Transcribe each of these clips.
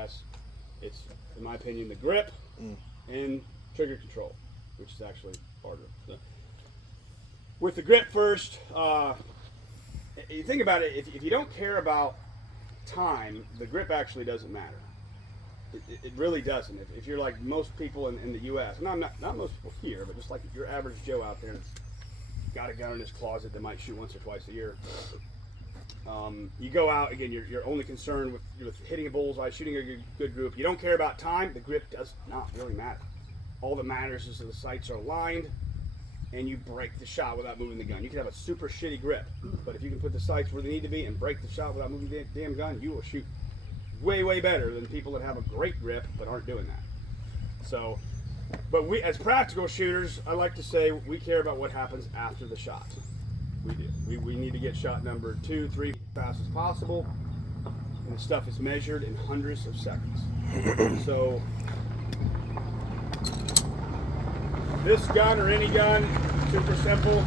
gas. It's, in my opinion, the grip and trigger control, which is actually harder. So, with the grip first, you think about it, if you don't care about time, the grip actually doesn't matter. It really doesn't. If you're like most people in the U.S., and not most people here, but just like your average Joe out there that's got a gun in his closet that might shoot once or twice a year, you go out, again, you're only concerned with hitting a bullseye, shooting a good group. You don't care about time, the grip does not really matter. All that matters is that the sights are aligned and you break the shot without moving the gun. You can have a super shitty grip, but if you can put the sights where they need to be and break the shot without moving the damn gun, you will shoot way better than people that have a great grip but aren't doing that. So, but we, as practical shooters, I like to say we care about what happens after the shot. We do. We need to get shot number 2, 3 as fast as possible, and the stuff is measured in hundreds of seconds. So, this gun or any gun, super simple.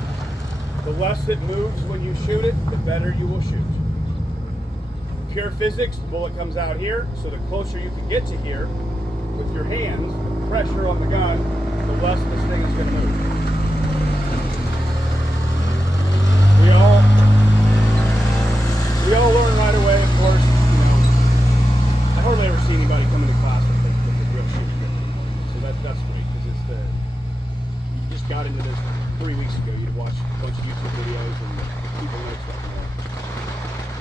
The less it moves when you shoot it, the better you will shoot. Pure physics, the bullet comes out here, so the closer you can get to here with your hands, the pressure on the gun, the less this thing is going to move. We all learn right away, of course. You know, I hardly ever see anybody come into class with a real shooting grip anymore. So that's great, because it's you just got into this 3 weeks ago. You'd watch a bunch of YouTube videos and people know stuff. You know.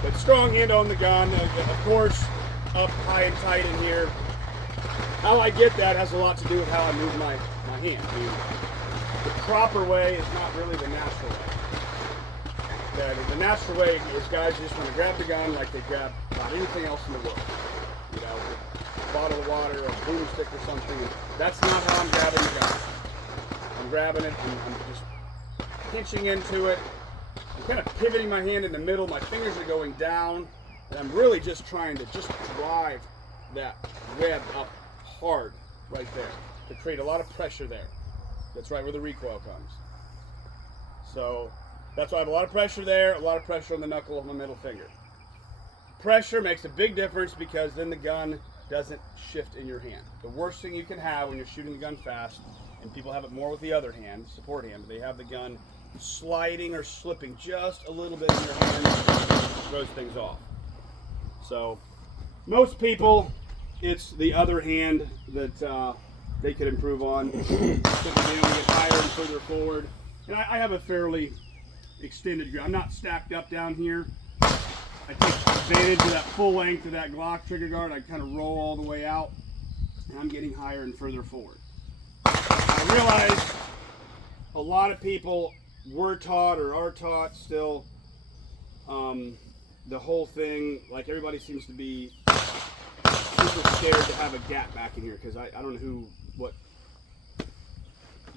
But strong hand on the gun, of course, up high and tight in here. How I get that has a lot to do with how I move my hand. I mean, the proper way is not really the natural way. The natural way is guys just want to grab the gun like they grab about anything else in the world. You know, a bottle of water, a broomstick or something. That's not how I'm grabbing the gun. I'm grabbing it and I'm just pinching into it. I'm kind of pivoting my hand in the middle. My fingers are going down, and I'm really just trying to just drive that web up hard right there to create a lot of pressure there. That's right where the recoil comes. So that's why I have a lot of pressure there, a lot of pressure on the knuckle of my middle finger. Pressure makes a big difference because then the gun doesn't shift in your hand. The worst thing you can have when you're shooting the gun fast, and people have it more with the other hand, support hand, they have the gun sliding or slipping just a little bit in your hand, throws things off. So most people, it's the other hand that they could improve on. Simply being able to get higher and further forward. And I have a fairly extended grip. I'm not stacked up down here. I take advantage of that full length of that Glock trigger guard. I kind of roll all the way out, and I'm getting higher and further forward. I realize a lot of people were taught or are taught still the whole thing, like everybody seems to be super scared to have a gap back in here, because I don't know what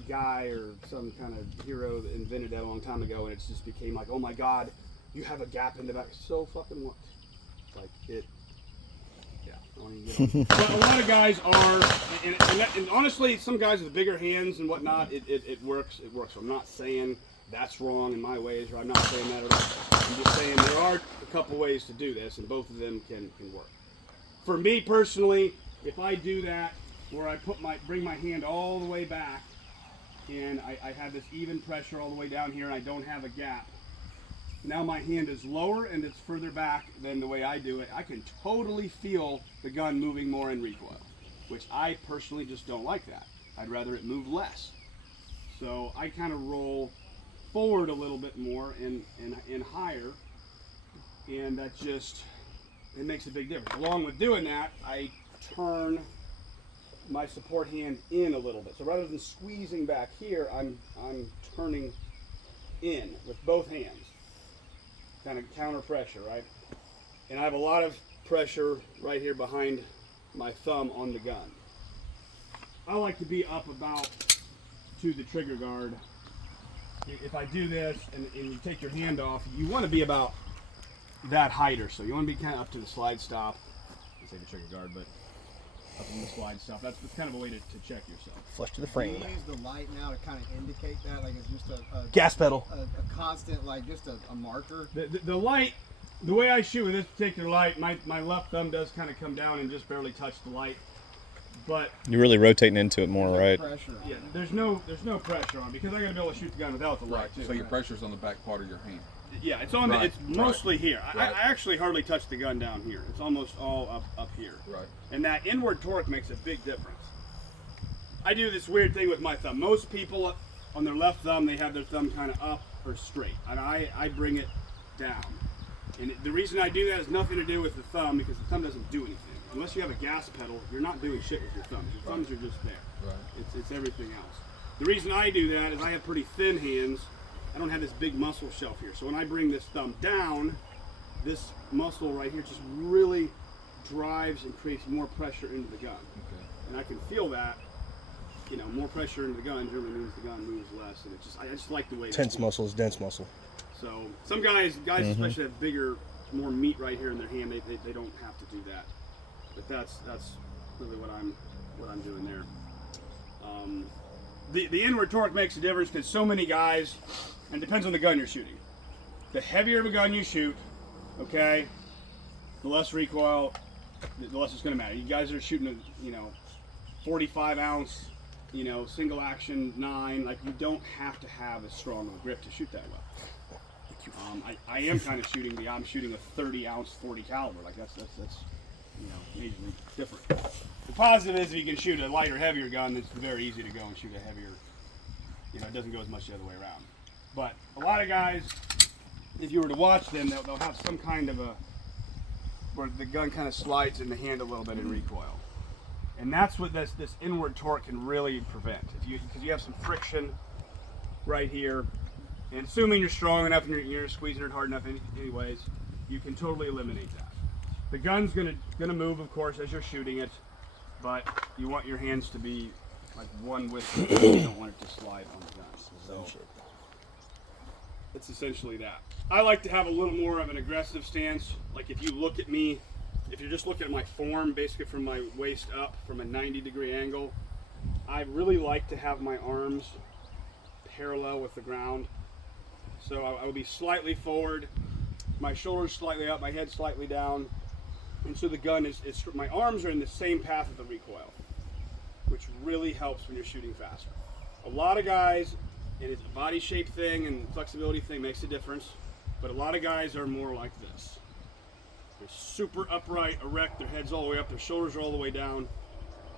guy or some kind of hero that invented that a long time ago, and it just became like, oh my god, you have a gap in the back. So fucking what? Like it, yeah. I don't even get it. But a lot of guys are, and honestly, some guys with bigger hands and whatnot, it works. It works. So I'm not saying that's wrong in my ways, or I'm not saying that at all. I'm just saying there are a couple ways to do this, and both of them can work. For me personally, if I do that, where I bring my hand all the way back, and I have this even pressure all the way down here, and I don't have a gap. Now my hand is lower and it's further back than the way I do it. I can totally feel the gun moving more in recoil, which I personally just don't like that. I'd rather it move less. So I kind of roll forward a little bit more and higher, and that just, it makes a big difference. Along with doing that, I turn my support hand in a little bit. So rather than squeezing back here, I'm turning in with both hands. Kind of counter pressure, right? And I have a lot of pressure right here behind my thumb on the gun. I like to be up about to the trigger guard. If I do this and you take your hand off, you want to be about that height or so. You want to be kind of up to the slide stop. I say the trigger guard, but up in the slide stop. That's kind of a way to check yourself. Flush to the frame. Do you use the light now to kind of indicate that? Like it's just a gas pedal. A constant, like just a marker? The light The way I shoot with this particular light, my left thumb does kind of come down and just barely touch the light. But you're really rotating into it more, right? Pressure. yeah, there's no pressure on because I got to be able to shoot the gun without the light Right. too. So your pressure's on the back part of your hand. Yeah, it's on. Right, It's mostly here. right. I actually hardly touch the gun down here. It's almost all up here. Right. And that inward torque makes a big difference. I do this weird thing with my thumb. Most people on their left thumb, they have their thumb kind of up or straight, and I bring it down. And the reason I do that has nothing to do with the thumb because the thumb doesn't do anything. Unless you have a gas pedal, you're not doing shit with your thumbs. Your thumbs are just there. Right. It's everything else. The reason I do that is I have pretty thin hands. I don't have this big muscle shelf here. So when I bring this thumb down, this muscle right here just really drives and creates more pressure into the gun. Okay. And I can feel that, you know, more pressure into the gun generally means the gun moves less. And I just like the way Tense that muscle is dense muscle. So some guys especially have bigger, more meat right here in their hand. They don't have to do that. But that's really what I'm doing there. The inward torque makes a difference because so many guys, and it depends on the gun you're shooting. The heavier of a gun you shoot, okay, the less recoil, the less it's going to matter. You guys are shooting a 45 ounce, single action 9. Like you don't have to have as strong of a grip to shoot that well. I am kind of shooting I'm shooting a 30 ounce 40 caliber. Like that's majorly different. The positive is if you can shoot a lighter, heavier gun, it's very easy to go and shoot a heavier. It doesn't go as much the other way around. But a lot of guys, if you were to watch them, they'll have some kind of where the gun kind of slides in the hand a little bit in recoil, and that's what this inward torque can really prevent. Because you have some friction right here, and assuming you're strong enough and you're squeezing it hard enough, anyways, you can totally eliminate that. The gun's gonna move, of course, as you're shooting it, but you want your hands to be like one with it. You don't want it to slide on the gun. So it's essentially that. I like to have a little more of an aggressive stance. Like if you look at me, if you're just looking at my form, basically from my waist up, from a 90-degree angle, I really like to have my arms parallel with the ground. So I will be slightly forward, my shoulders slightly up, my head slightly down. And so the gun my arms are in the same path of the recoil, which really helps when you're shooting faster. A lot of guys, and it's a body shape thing and flexibility thing makes a difference, but a lot of guys are more like this. They're super upright, erect, their head's all the way up, their shoulders are all the way down.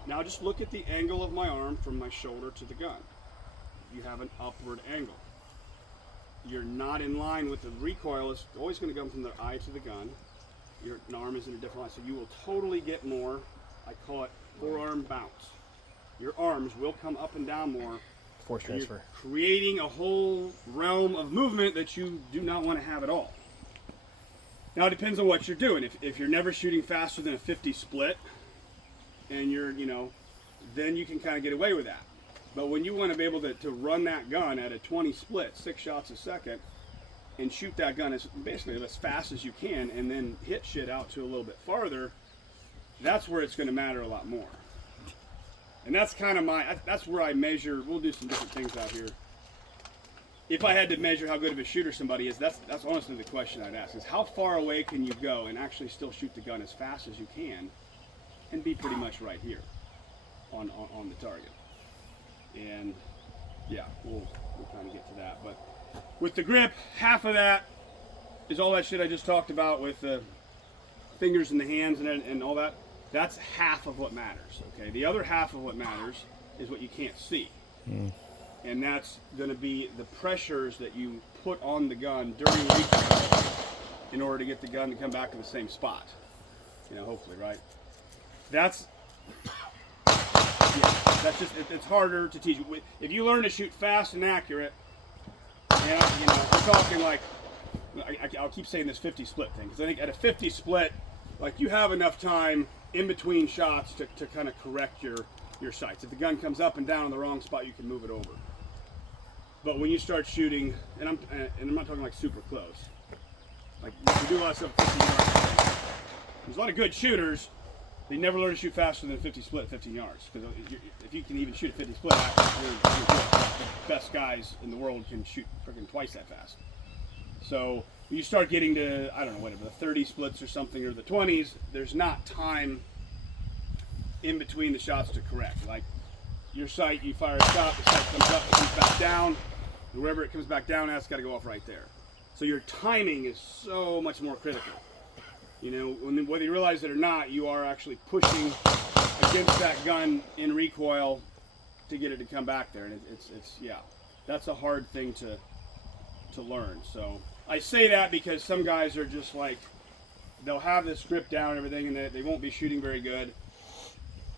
Now just look at the angle of my arm from my shoulder to the gun. You have an upward angle. You're not in line with the recoil. It's always going to come from the eye to the gun. Your arm is in a different line, so you will totally get more, I call it forearm bounce. Your arms will come up and down more. Force transfer. You're creating a whole realm of movement that you do not want to have at all. Now it depends on what you're doing. If you're never shooting faster than a 50 split, and you're, then you can kind of get away with that. But when you want to be able to run that gun at a 20 split, 6 shots a second, and shoot that gun basically as fast as you can, and then hit shit out to a little bit farther, that's where it's going to matter a lot more. And that's kind of that's where I measure. We'll do some different things out here. If I had to measure how good of a shooter somebody is, that's honestly the question I'd ask, is how far away can you go and actually still shoot the gun as fast as you can and be pretty much right here on the target. And yeah, we'll kind of get to that. But with the grip, half of that is all that shit I just talked about with the fingers and the hands and all that. That's half of what matters, okay? The other half of what matters is what you can't see. And that's going to be the pressures that you put on the gun during recoil in order to get the gun to come back to the same spot. Hopefully, right? That's just, it's harder to teach. If you learn to shoot fast and accurate, we're talking like, I'll keep saying this 50 split thing, because I think at a 50 split, like you have enough time in between shots to kind of correct your sights. If the gun comes up and down in the wrong spot, you can move it over. But when you start shooting, and I'm not talking like super close, like you do a lot of stuff at 15 yards. There's a lot of good shooters. They never learn to shoot faster than a 50 split at 15 yards. Because if you can even shoot a 50 split, you're good. The best guys in the world can shoot freaking twice that fast. So you start getting to, I don't know, whatever, the 30 splits or something, or the 20s, there's not time in between the shots to correct. Like your sight, you fire a shot, the sight comes up, it comes back down, and wherever it comes back down, that's got to go off right there. So your timing is so much more critical. You know, whether you realize it or not, you are actually pushing against that gun in recoil to get it to come back there, and it's yeah, that's a hard thing to learn. So I say that because some guys are just like, they'll have this grip down and everything, and they won't be shooting very good,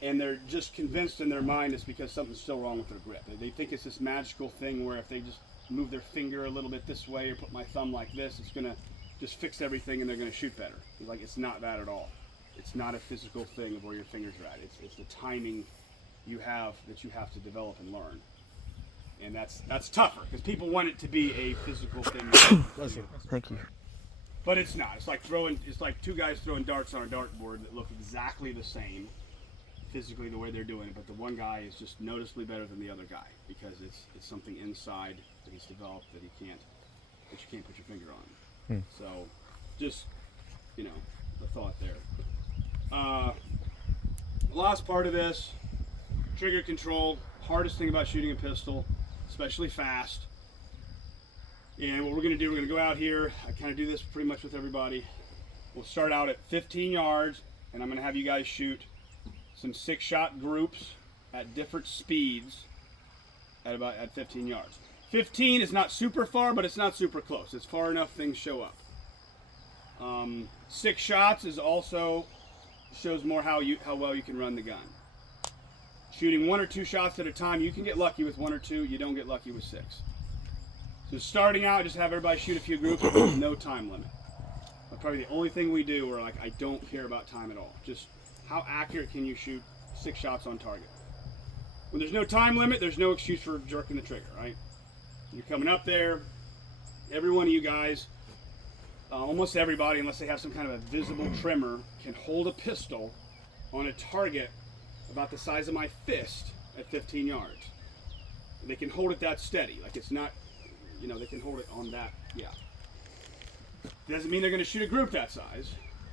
and they're just convinced in their mind it's because something's still wrong with their grip. They think it's this magical thing where if they just move their finger a little bit this way or put my thumb like this, it's gonna just fix everything and they're gonna shoot better. It's like, it's not that at all. It's not a physical thing of where your fingers are at. It's the timing you have that you have to develop and learn. And that's tougher because people want it to be a physical thing. Thank you. But it's not. It's like two guys throwing darts on a dartboard that look exactly the same physically the way they're doing it, but the one guy is just noticeably better than the other guy because it's something inside that he's developed that you can't put your finger on. So just, you know, the thought there. Last part of this, trigger control. Hardest thing about shooting a pistol, especially fast. And what we're going to do, we're going to go out here. I kind of do this pretty much with everybody. We'll start out at 15 yards, and I'm going to have you guys shoot some 6-shot groups at different speeds at 15 yards. 15 is not super far, but it's not super close. It's far enough things show up. 6 shots is also shows more how well you can run the gun. Shooting 1 or 2 shots at a time, you can get lucky with 1 or 2. You don't get lucky with 6. So starting out, just have everybody shoot a few groups with no time limit. That's probably the only thing we do where, like, I don't care about time at all. Just how accurate can you shoot 6 shots on target? When there's no time limit, there's no excuse for jerking the trigger, right? You're coming up there. Every one of you guys, almost everybody, unless they have some kind of a visible trimmer, can hold a pistol on a target about the size of my fist at 15 yards. They can hold it that steady. Like, it's not, you know, they can hold it on that, yeah. Doesn't mean they're going to shoot a group that size.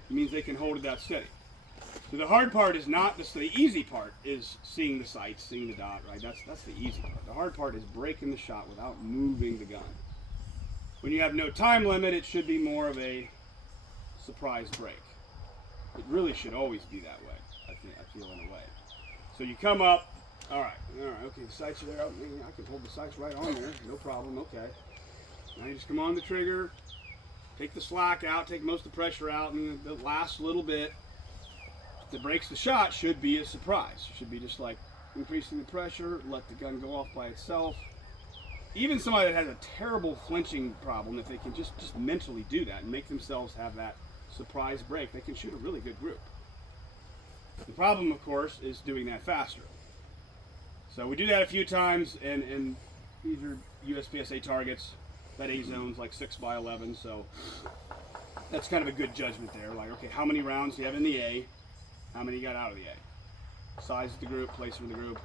It means they can hold it that steady. So the hard part is not, the easy part is seeing the sights, seeing the dot, right? That's the easy part. The hard part is breaking the shot without moving the gun. When you have no time limit, it should be more of a surprise break. It really should always be that way, I feel in a way. So you come up, all right, okay, the sights are there. I can hold the sights right on there, no problem, okay. Now you just come on the trigger, take the slack out, take most of the pressure out, and the last little bit that breaks the shot should be a surprise. It should be just like increasing the pressure, let the gun go off by itself. Even somebody that has a terrible flinching problem, if they can just mentally do that and make themselves have that surprise break, they can shoot a really good group. The problem, of course, is doing that faster. So we do that a few times, and these are USPSA targets, that A zone's like 6x11, so that's kind of a good judgment there. Like, okay, how many rounds do you have in the A? How many you got out of the A? Size of the group, placement of the group.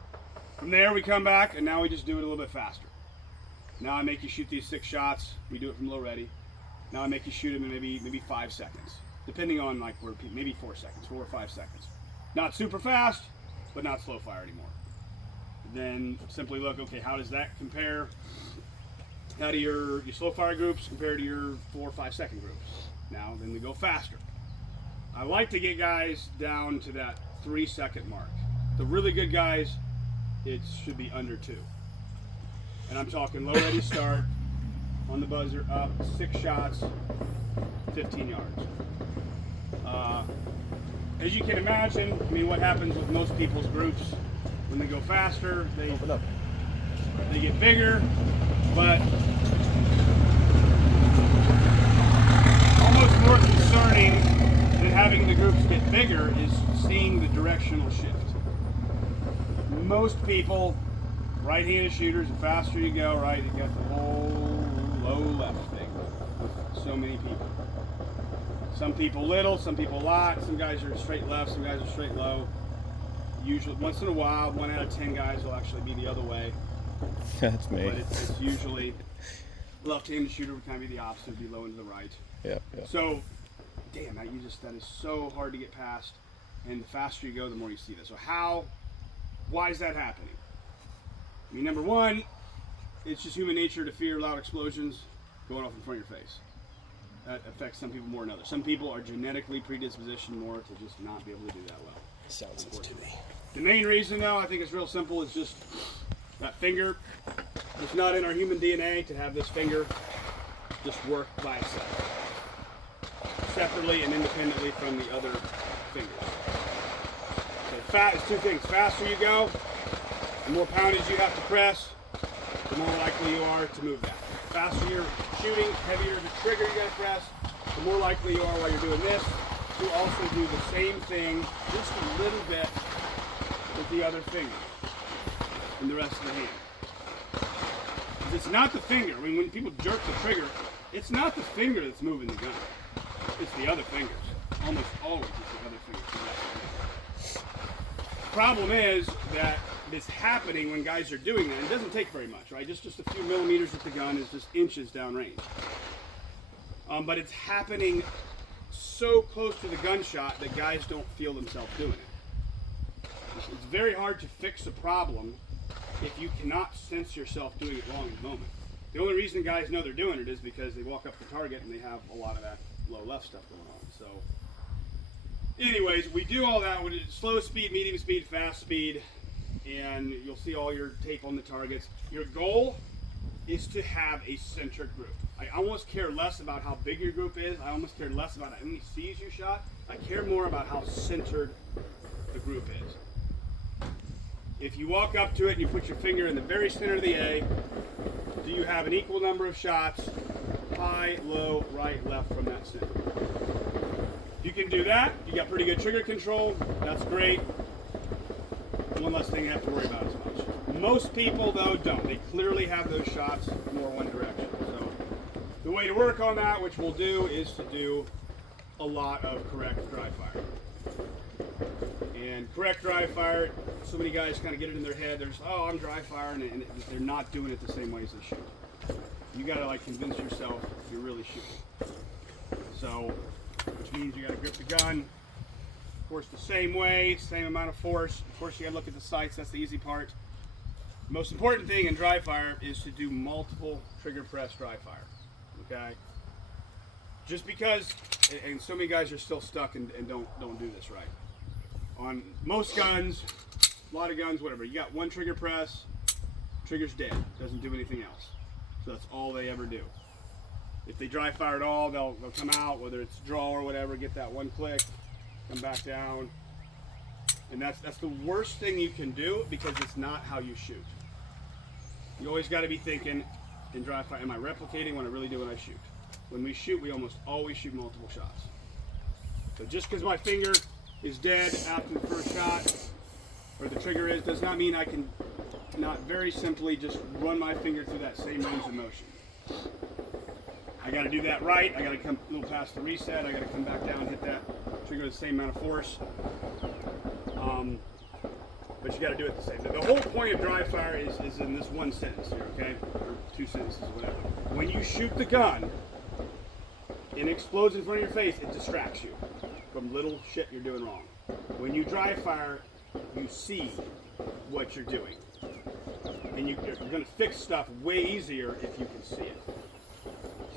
From there, we come back, and now we just do it a little bit faster. Now I make you shoot these 6 shots. We do it from low ready. Now I make you shoot them in maybe 5 seconds, depending on like where, maybe 4 seconds, 4 or 5 seconds. Not super fast, but not slow fire anymore. Then simply look, okay, how does that compare? How do your slow fire groups compare to your 4 or 5 second groups? Now, then we go faster. I like to get guys down to that 3 second mark. The really good guys, it should be under 2. And I'm talking low ready start, on the buzzer, up, 6 shots, 15 yards. As you can imagine, I mean, what happens with most people's groups when they go faster, they get bigger, but almost more concerning than having the groups get bigger is seeing the directional shift. Most people, right-handed shooters, the faster you go, right, you got the whole low left thing with so many people. Some people little, some people a lot, some guys are straight left, some guys are straight low. Usually, once in a while, 1 out of 10 guys will actually be the other way. That's me. But it's usually Left-handed shooter would kind of be the opposite, would be low and to the right. Yeah. Yeah. So, damn, that is so hard to get past. And the faster you go, the more you see that. So why is that happening? I mean, number one, it's just human nature to fear loud explosions going off in front of your face. That affects some people more than others. Some people are genetically predispositioned more to just not be able to do that well. Sound sensitivity. The main reason, though, I think it's real simple, is just that finger. It's not in our human DNA to have this finger just work by itself, separately and independently from the other fingers. So it's two things. Faster you go, the more poundage you have to press, the more likely you are to move that. The faster you're shooting, heavier the trigger you got to press, the more likely you are while you're doing this to also do the same thing just a little bit with the other finger and the rest of the hand. It's not the finger. I mean, when people jerk the trigger, it's not the finger that's moving the gun. It's the other fingers. Almost always it's the other fingers. The problem is that it's happening when guys are doing that. It doesn't take very much, right? Just a few millimeters with the gun is just inches downrange. But it's happening so close to the gunshot that guys don't feel themselves doing it. It's very hard to fix a problem if you cannot sense yourself doing it wrong in the moment. The only reason guys know they're doing it is because they walk up the target and they have a lot of that low left stuff going on. So anyways, we do all that with slow speed, medium speed, fast speed, and you'll see all your tape on the targets. Your goal is to have a centered group. I almost care less about how big your group is. I almost care less about how many C's you shot. I care more about how centered the group is. If you walk up to it and you put your finger in the very center of the A, do you have an equal number of shots, high, low, right, left from that center? If you can do that, you got pretty good trigger control, that's great. One less thing you have to worry about as much. Most people, though, don't. They clearly have those shots more one direction. So the way to work on that, which we'll do, is to do a lot of correct dry fire. And correct dry fire, so many guys kind of get it in their head. There's, oh, I'm dry firing, and they're not doing it the same way as they shoot. You got to like convince yourself you're really shooting. So, which means you got to grip the gun, of course, the same way, same amount of force. Of course, you got to look at the sights. That's the easy part. The most important thing in dry fire is to do multiple trigger press dry fire. Okay. Just because, and so many guys are still stuck and don't do this right. On most guns, a lot of guns, whatever, you got one trigger press, trigger's dead, doesn't do anything else. So that's all they ever do. If they dry fire at all, they'll come out, whether it's draw or whatever, get that one click, come back down. And that's the worst thing you can do because it's not how you shoot. You always got to be thinking in dry fire, am I replicating what I really do when I shoot? When we shoot, we almost always shoot multiple shots. So just because my finger is dead after the first shot, or the trigger is, does not mean I can not very simply just run my finger through that same range of motion. I got to do that right. I got to come a little past the reset. I got to come back down and hit that trigger with the same amount of force. But you got to do it the same. The whole point of dry fire is in this one sentence here, okay? Or two sentences, whatever. When you shoot the gun, and it explodes in front of your face, it distracts you from little shit you're doing wrong. When you dry fire, you see what you're doing. And you're going to fix stuff way easier if you can see it.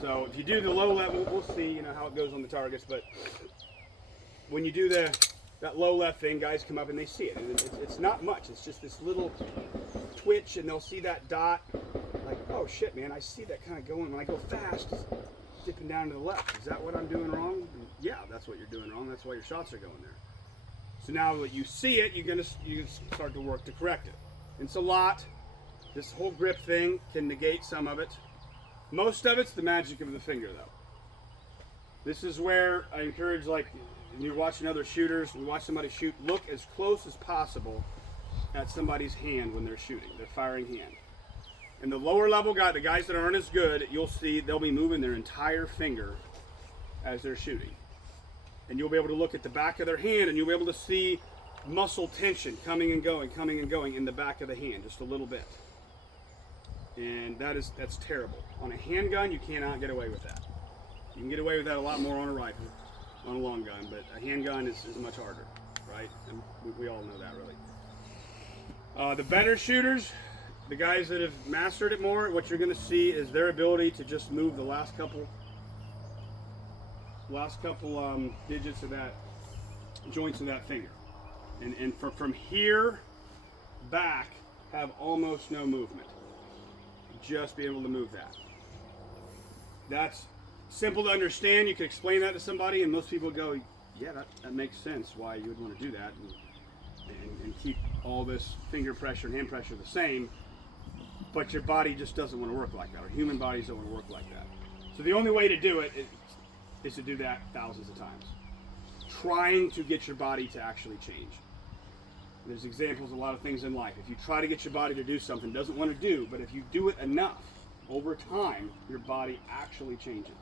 So if you do the low level, we'll see how it goes on the targets, but when you do that low left thing, guys come up and they see it. And it's not much. It's just this little twitch, and they'll see that dot. Like, oh shit, man, I see that kind of going. When I go fast, it's dipping down to the left. Is that what I'm doing wrong? And yeah, that's what you're doing wrong. That's why your shots are going there. So now that you see it, you can start to work to correct it. And it's a lot. This whole grip thing can negate some of it. Most of it's the magic of the finger, though. This is where I encourage, like, when you're watching other shooters, you watch somebody shoot, look as close as possible at somebody's hand when they're shooting, their firing hand. And the lower level guy, the guys that aren't as good, you'll see they'll be moving their entire finger as they're shooting. And you'll be able to look at the back of their hand, and you'll be able to see muscle tension coming and going in the back of the hand, just a little bit. And that's terrible. On a handgun, you cannot get away with that. You can get away with that a lot more on a rifle, on a long gun, but a handgun is much harder, right? And we all know that, really. The better shooters, the guys that have mastered it more, what you're going to see is their ability to just move the last couple digits of that, joints of that finger. And from here back, have almost no movement. Just be able to move that. That's simple to understand. You can explain that to somebody, and most people go, yeah, that makes sense why you would want to do that, and keep all this finger pressure and hand pressure the same, but your body just doesn't want to work like that, or human bodies don't want to work like that. So the only way to do it is to do that thousands of times, trying to get your body to actually change. There's examples of a lot of things in life. If you try to get your body to do something it doesn't want to do, but if you do it enough, over time, your body actually changes.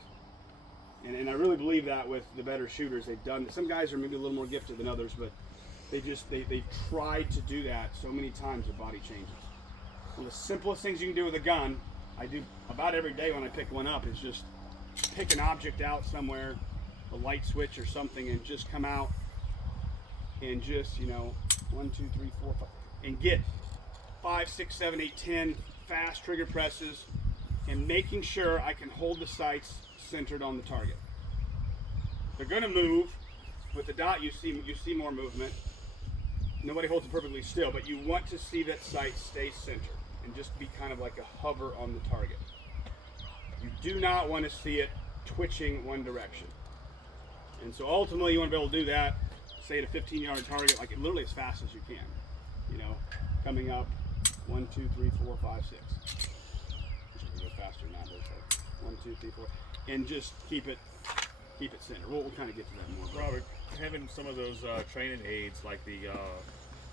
And I really believe that with the better shooters. They've done, some guys are maybe a little more gifted than others, but they've tried to do that so many times their body changes. One of the simplest things you can do with a gun, I do about every day when I pick one up, is just pick an object out somewhere, a light switch or something, and just come out and just, 1, 2, 3, 4, 5, and get 5, 6, 7, 8, 10 fast trigger presses, and making sure I can hold the sights centered on the target. They're going to move. With the dot, you see more movement. Nobody holds it perfectly still, but you want to see that sight stay centered and just be kind of like a hover on the target. You do not want to see it twitching one direction. And so ultimately you want to be able to do that, say at a 15-yard target, like literally as fast as you can. Coming up, 1, 2, 3, 4, 5, 6. Just go faster than that, but it's like 1, 2, 3, 4, and just keep it centered. We'll kind of get to that more. Robert, having some of those training aids like the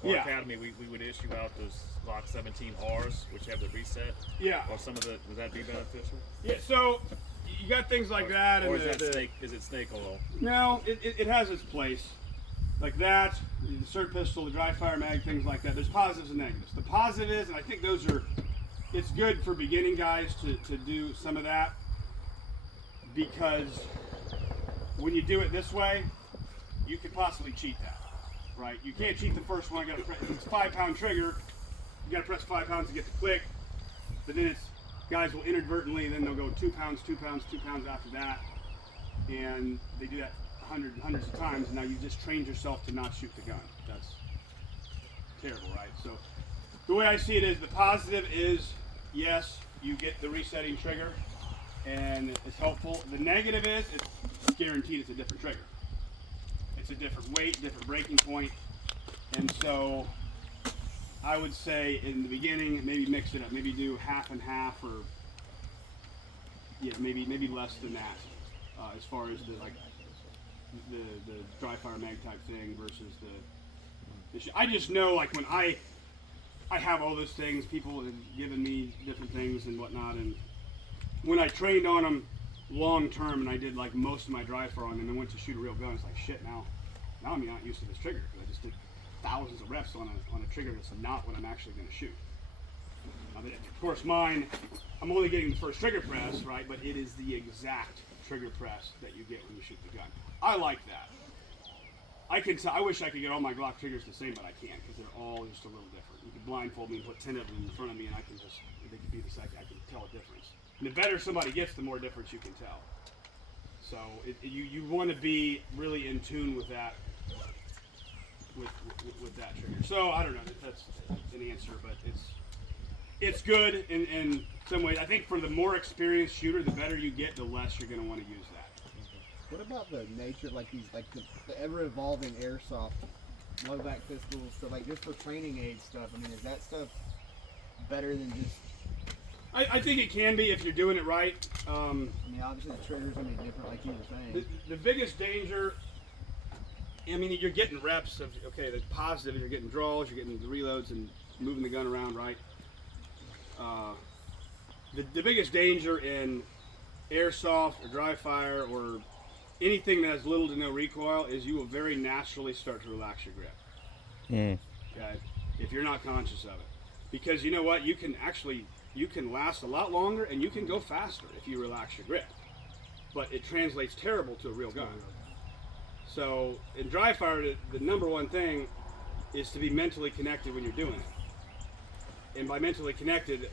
Yeah. Academy, we would issue out those Glock 17Rs, which have the reset. Yeah. Or some of the, would that be beneficial? Yeah. So you got things like that, Or and is that snake? Is it snake oil? No, it has its place. Like that, the SIRT pistol, the dry fire mag, things like that. There's positives and negatives. The positive is, and I think it's good for beginning guys to do some of that, because when you do it this way, you could possibly cheat that, right? You can't cheat the first one. If it's a 5-pound trigger, you got to press 5 pounds to get the click. But then guys will inadvertently, then they'll go 2 pounds, 2 pounds, 2 pounds after that, and they do that hundreds of times. And now you've just trained yourself to not shoot the gun. That's terrible, right? So the way I see it is, the positive is, yes, you get the resetting trigger, and it's helpful. The negative is, it's guaranteed it's a different trigger. It's a different weight, different breaking point, and so I would say in the beginning, maybe mix it up. Maybe do half and half, or maybe less than that, as far as the dry fire mag type thing versus the I just know, like, when I have all those things, people have given me different things and whatnot, and when I trained on them long term, and I did like most of my dry fire on them, and went to shoot a real gun, it's like, shit, now I'm not used to this trigger, because I just did thousands of reps on a trigger that's not what I'm actually going to shoot. Now, of course, mine, I'm only getting the first trigger press, right? But it is the exact trigger press that you get when you shoot the gun. I like that. I wish I could get all my Glock triggers the same, but I can't, because they're all just a little different. You could blindfold me and put 10 of them in front of me, and they could be the second. I can tell a difference. And the better somebody gets, the more difference you can tell. So you want to be really in tune with that, with that trigger. So I don't know. That's an answer, but it's good in some ways. I think for the more experienced shooter, the better you get, the less you're going to want to use that. What about the nature, like the ever-evolving airsoft, blowback pistols, stuff like just for training aid stuff? I mean, is that stuff better than just? I think it can be if you're doing it right. I mean, obviously the trigger's gonna be different, like you were saying. The biggest danger, I mean, you're getting reps of, okay, the positive, you're getting draws, you're getting the reloads and moving the gun around right. The biggest danger in airsoft or dry fire or anything that has little to no recoil is you will very naturally start to relax your grip. Okay? If you're not conscious of it. Because you know what? You can actually you can last a lot longer and you can go faster if you relax your grip. But it translates terrible to a real gun. So in dry fire, the number one thing is to be mentally connected when you're doing it. And by mentally connected,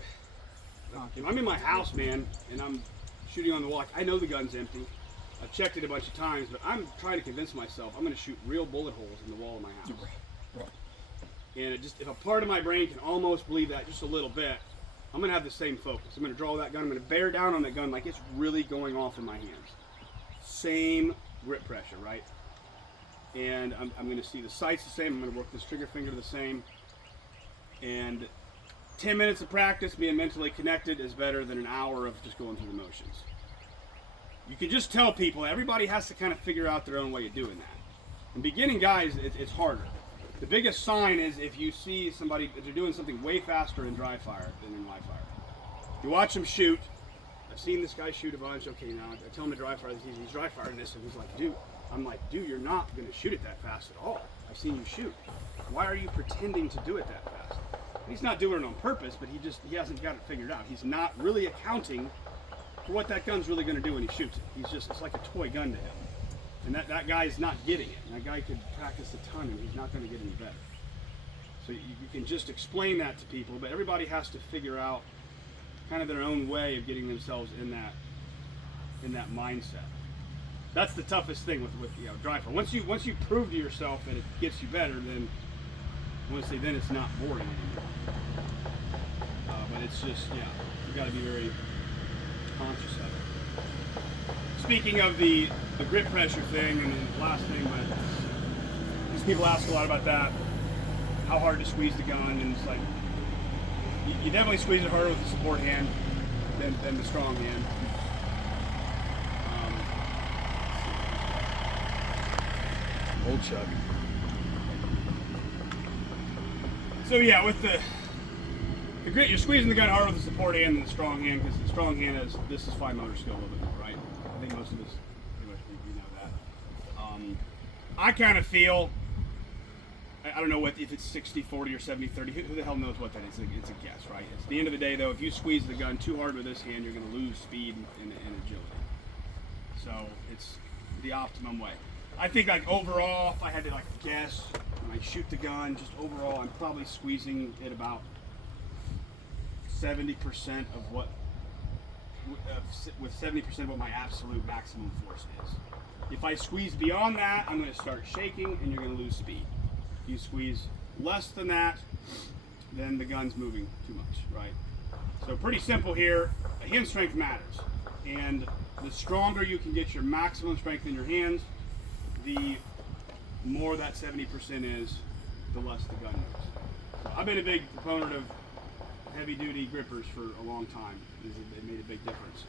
if I'm in my house, man, and I'm shooting on the wall, I know the gun's empty. I've checked it a bunch of times, but I'm trying to convince myself I'm going to shoot real bullet holes in the wall of my house. And it just, if a part of my brain can almost believe that just a little bit, I'm going to have the same focus. I'm going to draw that gun. I'm going to bear down on that gun like it's really going off in my hands. Same grip pressure, right? And I'm going to see the sights the same. I'm going to work this trigger finger the same. And 10 minutes of practice being mentally connected is better than an hour of just going through the motions. You can just tell people, everybody has to kind of figure out their own way of doing that. And beginning guys, it's harder. The biggest sign is if you see somebody, if they're doing something way faster in dry fire than in live fire. You watch them shoot. I've seen this guy shoot a bunch. Okay, now I tell him to dry fire. He's dry firing this, and he's like, dude. I'm like, dude, you're not going to shoot it that fast at all. I've seen you shoot. Why are you pretending to do it that fast? And he's not doing it on purpose, but he hasn't got it figured out. He's not really accounting for what that gun's really going to do when he shoots it. It's like a toy gun to him. And that guy's not getting it. And that guy could practice a ton and he's not going to get any better. So you can just explain that to people, but everybody has to figure out kind of their own way of getting themselves in that mindset. That's the toughest thing with dry fire. Once you prove to yourself that it gets you better, then then it's not boring anymore. But it's just, you got to be very conscious of it. Speaking of the grip pressure thing, and then the last thing, but these people ask a lot about that, how hard to squeeze the gun, and it's like, you definitely squeeze it harder with the support hand than the strong hand. Old Chuck. So yeah, with the grit, you're squeezing the gun harder with the support hand than the strong hand, because the strong hand this is fine motor skill a little bit more, right? I think most of us pretty much you know that. I kind of feel, I don't know if it's 60-40 or 70-30. Who the hell knows what that is? It's a guess, right? At the end of the day, though, if you squeeze the gun too hard with this hand, you're going to lose speed and agility. So it's the optimum way. I think like overall, if I had to like guess when I shoot the gun, just overall, I'm probably squeezing it about 70% of what, with 70% of what my absolute maximum force is. If I squeeze beyond that, I'm going to start shaking and you're going to lose speed. If you squeeze less than that, then the gun's moving too much, right? So pretty simple here. Hand strength matters, and the stronger you can get your maximum strength in your hands, the more that 70% is, the less the gun moves. So I've been a big proponent of heavy-duty grippers for a long time. It made a big difference.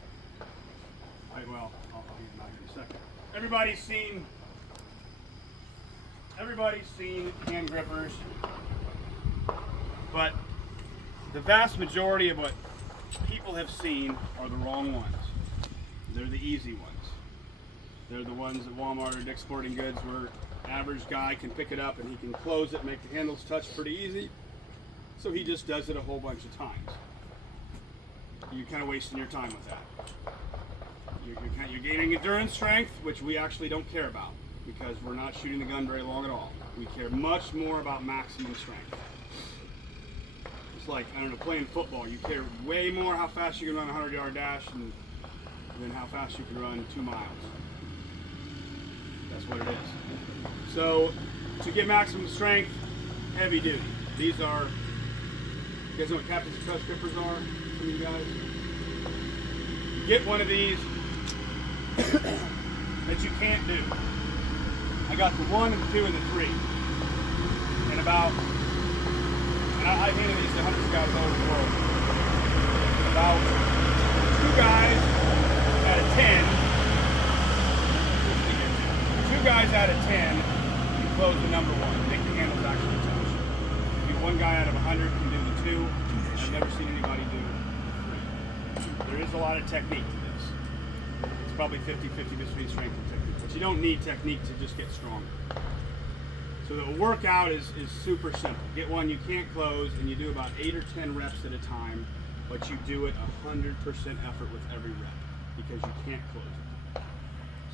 All right, well, I'll get back in a second. Everybody's seen hand grippers, but the vast majority of what people have seen are the wrong ones. They're the easy ones. They're the ones at Walmart or Dick's Sporting Goods where average guy can pick it up and he can close it, make the handles touch pretty easy. So he just does it a whole bunch of times. You're kind of wasting your time with that. You're gaining endurance strength, which we actually don't care about because we're not shooting the gun very long at all. We care much more about maximum strength. It's like, I don't know, playing football. You care way more how fast you can run a 100-yard dash than how fast you can run 2 miles. That's what it is. So to get maximum strength, heavy duty. These are, you guys know what Captain's Trust grippers are? Some of you guys? You get one of these that you can't do. I got the 1 and the 2 and the 3. And I've handed these to hundreds of guys all over the world. About 2 guys out of 10, 2 guys out of 10 can close the number 1, make the handles actually touch. Maybe 1 guy out of 100 can do the 2. I've never seen anybody do the 3. There is a lot of technique to this. It's probably 50-50 between strength and technique. But you don't need technique to just get stronger. So the workout is super simple. Get one you can't close, and you do about 8 or 10 reps at a time but you do it 100% effort with every rep because you can't close it.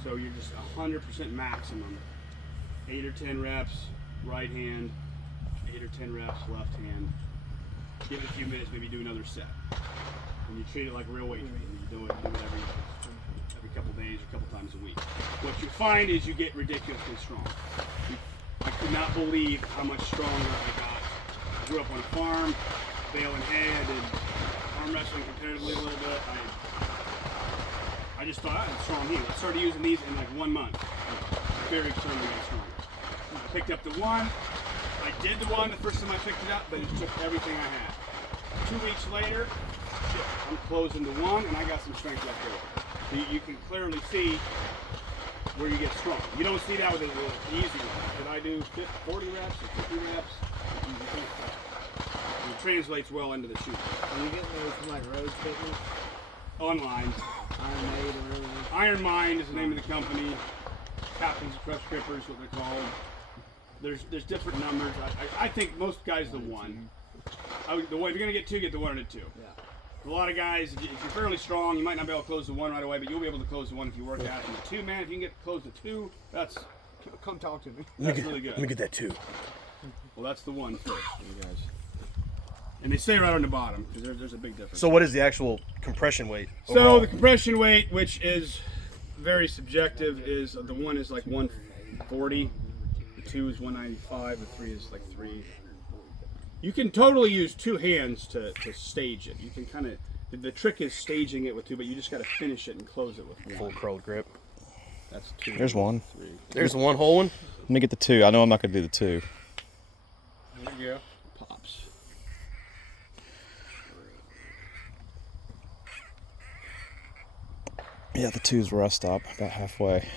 So you're just 100% maximum. 8 or 10 reps, right hand, 8 or 10 reps, left hand. Give it a few minutes, maybe do another set. And you treat it like real weight training. You do it every couple days or a couple times a week. What you find is you get ridiculously strong. I could not believe how much stronger I got. I grew up on a farm, baling hay. I did arm wrestling competitively a little bit. I just thought I had strong heels. I started using these in like 1 month. Very clearly got stronger. I picked up the one. I did the one the first time I picked it up, but it took everything I had. 2 weeks later, I'm closing the one, and I got some strength left over. So you can clearly see where you get strong. You don't see that with the easy one. Did I do 40 reps or 50 reps? It translates well into the shooting. Are you getting those from like Road Fitness? Online. Iron Maid or whatever? Iron Mind is the name of the company. Captains of Crush Grippers, what they're called. There's different numbers. I think most guys the one. If you're gonna get two, get the one and the two. Yeah. A lot of guys, if you're fairly strong, you might not be able to close the one right away, but you'll be able to close the one if you work out. And the two, man, if you can get to close the two, that's Come talk to me. really good. Let me get that 2. Well, that's the one first, you guys. And they stay right on the bottom because there's a big difference. So what is the actual compression weight? So overall? the compression weight, which is very subjective, is the one is like 140, the 2 is 195, the 3 is like 3. You can totally use 2 hands to stage it. You can kind of, the trick is staging it with 2, but you just got to finish it and close it with 1. Full curled grip. That's 2. There's one. 3. There's the one whole one. Let me get the 2. I know I'm not going to do the 2. There you go. Pops. Yeah, the 2 is where I stop, about halfway.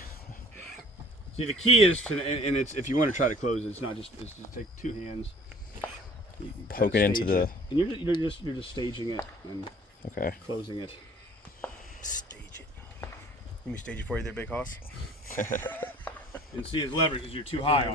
See, the key is to, and it's if you want to try to close it, it's to take 2 hands. You can Poke kinda it into stage the- it, and you're just staging it and Okay. closing it. Stage it. Let me stage it for you there, Big Hoss. And see his leverage because you're too high on